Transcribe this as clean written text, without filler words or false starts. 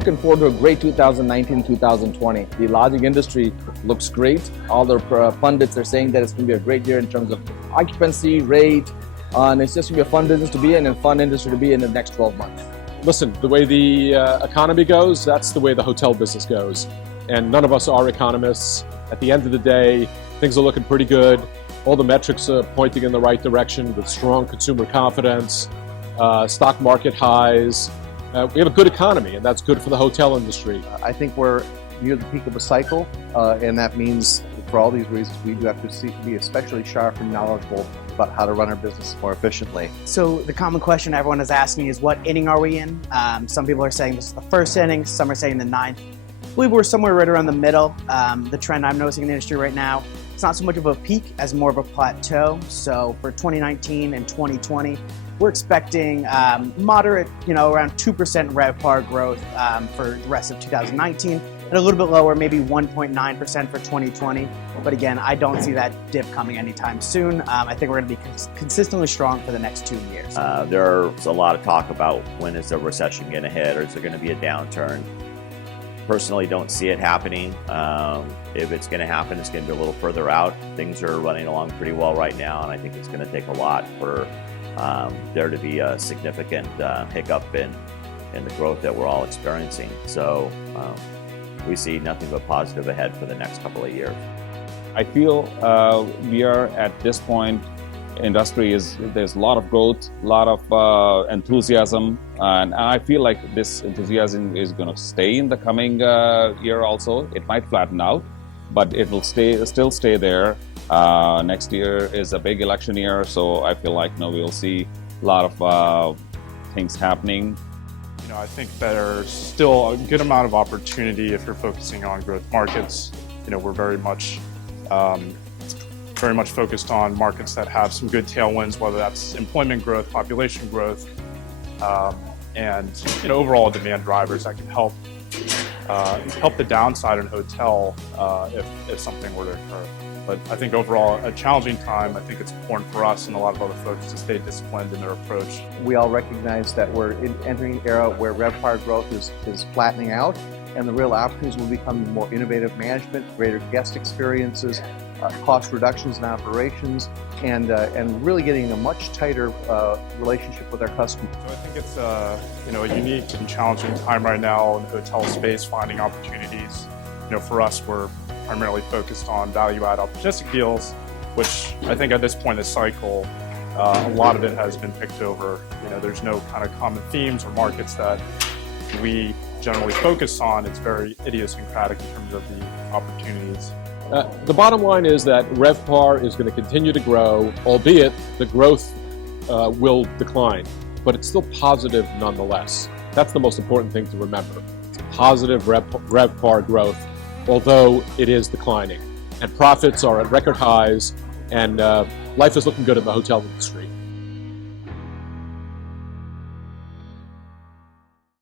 Looking forward to a great 2019-2020. The lodging industry looks great. All the pundits are saying that it's going to be a great year in terms of occupancy, rate, and it's just going to be a fun business to be in and a fun industry to be in the next 12 months. Listen, the way the economy goes, that's the way the hotel business goes. And none of us are economists. At the end of the day, things are looking pretty good. All the metrics are pointing in the right direction with strong consumer confidence, stock market highs. We have a good economy, and that's good for the hotel industry. I think we're near the peak of a cycle, and that means for all these reasons we do have to be especially sharp and knowledgeable about how to run our business more efficiently. So the common question everyone is asking is, what inning are we in? Some people are saying this is the first inning, some are saying the ninth. I believe we're somewhere right around the middle. The trend I'm noticing in the industry right now, it's not so much of a peak as more of a plateau. So for 2019 and 2020, we're expecting moderate, around 2% RevPAR growth for the rest of 2019, and a little bit lower, maybe 1.9% for 2020. But again, I don't see that dip coming anytime soon. I think we're going to be consistently strong for the next 2 years. There's a lot of talk about when is the recession going to hit, or is there going to be a downturn. Personally, don't see it happening. If it's going to happen, it's going to be a little further out. Things are running along pretty well right now, and I think it's going to take a lot for there to be a significant hiccup in the growth that we're all experiencing. So we see nothing but positive ahead for the next couple of years. I feel we are at this point, there's a lot of growth, a lot of enthusiasm, and I feel like this enthusiasm is going to stay in the coming year also. It might flatten out, but it will still stay there. Next year is a big election year, so I feel like we will see a lot of things happening. I think there's still a good amount of opportunity if you're focusing on growth markets. We're very much focused on markets that have some good tailwinds, whether that's employment growth, population growth, and overall demand drivers that can help the downside in hotel if something were to occur. But I think overall a challenging time. I think it's important for us and a lot of other folks to stay disciplined in their approach. We all recognize that we're entering an era where RevPAR growth is flattening out, and the real opportunities will become more innovative management, greater guest experiences, cost reductions in operations, and really getting a much tighter relationship with our customers. So I think it's a unique and challenging time right now in the hotel space, finding opportunities. For us, we're primarily focused on value-add opportunistic deals, which I think at this point in the cycle, a lot of it has been picked over. There's no kind of common themes or markets that we generally focus on. It's very idiosyncratic in terms of the opportunities. The bottom line is that RevPAR is going to continue to grow, albeit the growth will decline, but it's still positive nonetheless. That's the most important thing to remember. It's positive RevPAR growth, although it is declining. And profits are at record highs, and life is looking good in the hotel industry.